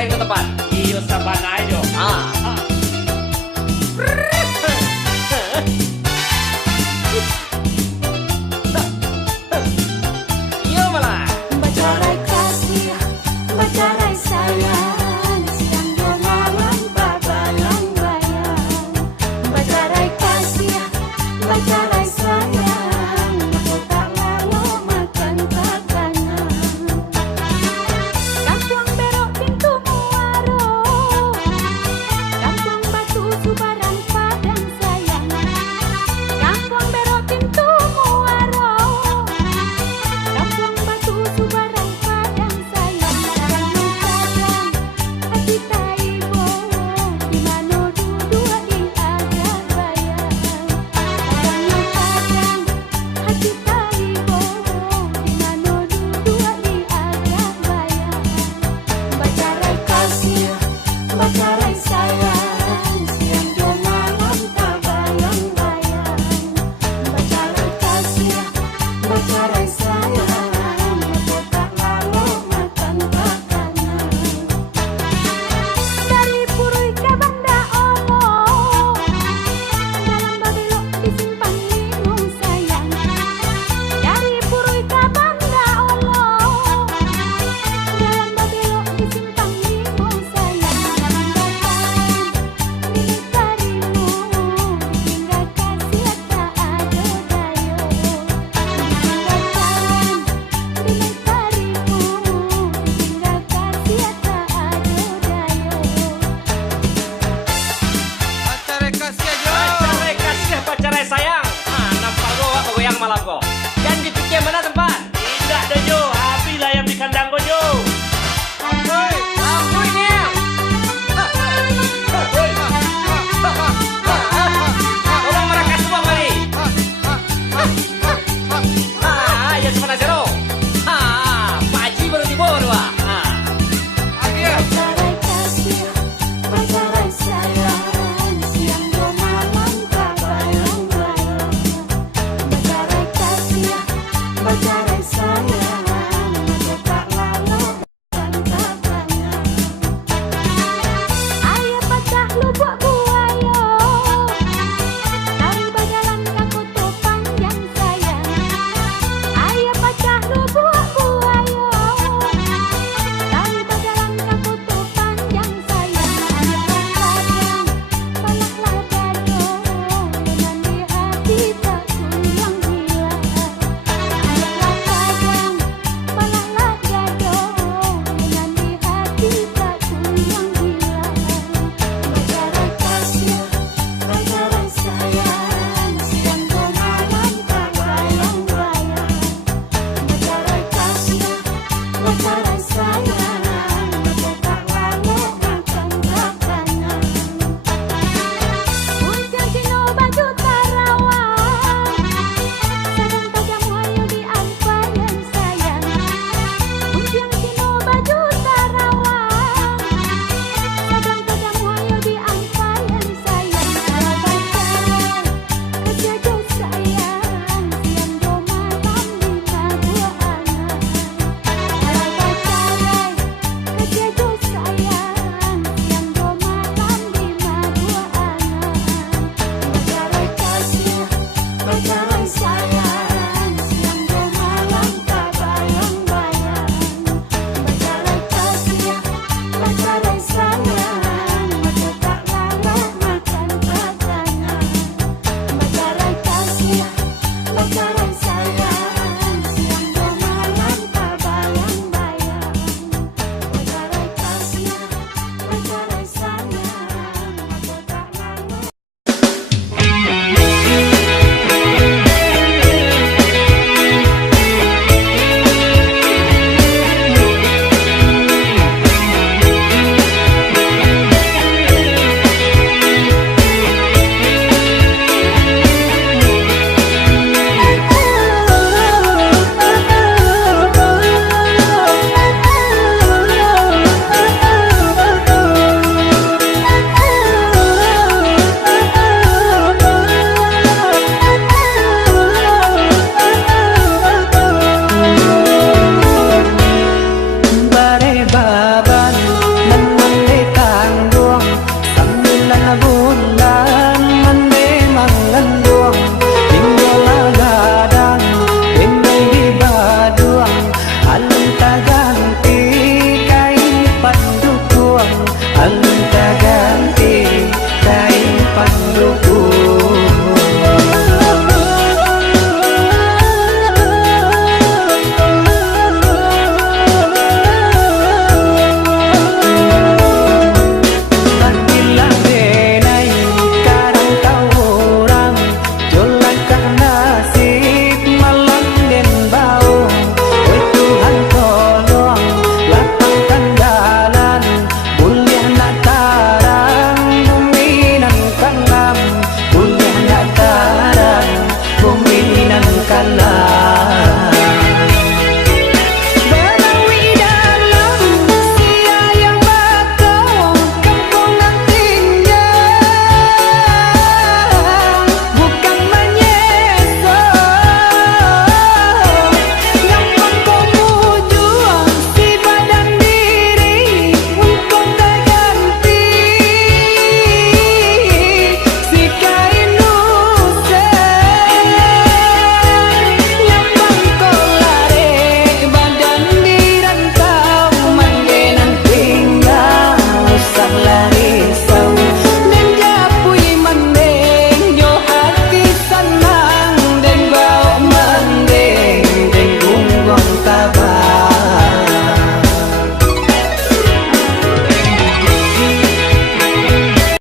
lain ke tempat. Iyo sabana ayo. Iyo malah. Bacarai kasih, bacarai sayang, siang dua malam tak bayang-bayang. Bacarai kasih, bacarai sayang, aku tak lalu makan tak kenyang. Kampung Berok pintu Muaro, Kampung Batu Subaran Padang sayang. Kampung Berok pintu Muaro, Kampung Batu Subaran Padang sayang. Kadang-kadang hati taibo, di mana dua di agak bayang. Kadang-kadang hati taibo, di mana dua di agak bayang. Bacarai kasih, bacarai sayang, siang dua malam tak bayang-bayang. Bacarai kasih, bacarai sayang, aku tak lalu makan tak kenyang. Dari Purui ke Banda Olo, dalam Babelok di Simpang Lima sayang. Dari Purui ke Banda Olo, dalam Babelok di Simpang Lima sayang. Milik darimu, hingga kasih tak ada daya. Milik darimu, hingga kasih tak ada daya. Pacarai kasih aja. Pacarai kasih, pacarai sayang. Nampak kau apa goyang malam kau? Dan dipikir mana tempat? Tidak ada Jo, habis lah yang di kandang kau Jo. Amboi. Amboi ni. Orang mereka semua kali. Ya semana zero. Pak Haji baru tiba dua. Bacarai kasih, bacarai sayang, siang dua malam tak bayang-bayang. Bacarai kasih, bacarai sayang, aku tak lalu makan tak kenyang. Ayo pecah lubuk buaya, dari bagalan kaku tu panjang sayang. Ayo pecah lubuk buaya, dari bagalan kaku tu panjang sayang. Kadang-kadang palaklah dado, dengan di hati tak kunjung hilang. Kadang-kadang palaklah dado, dengan di hati tak kunjung hilang. Bacarai kasih, bacarai sayang, siang dua malam tak bayang-bayang. Bacarai kasih, bacarai sayang, aku tak lalu makan tak kenyang. Punca Cino baju tarawang, sarung tajam wayu di ampayan sayang. Punca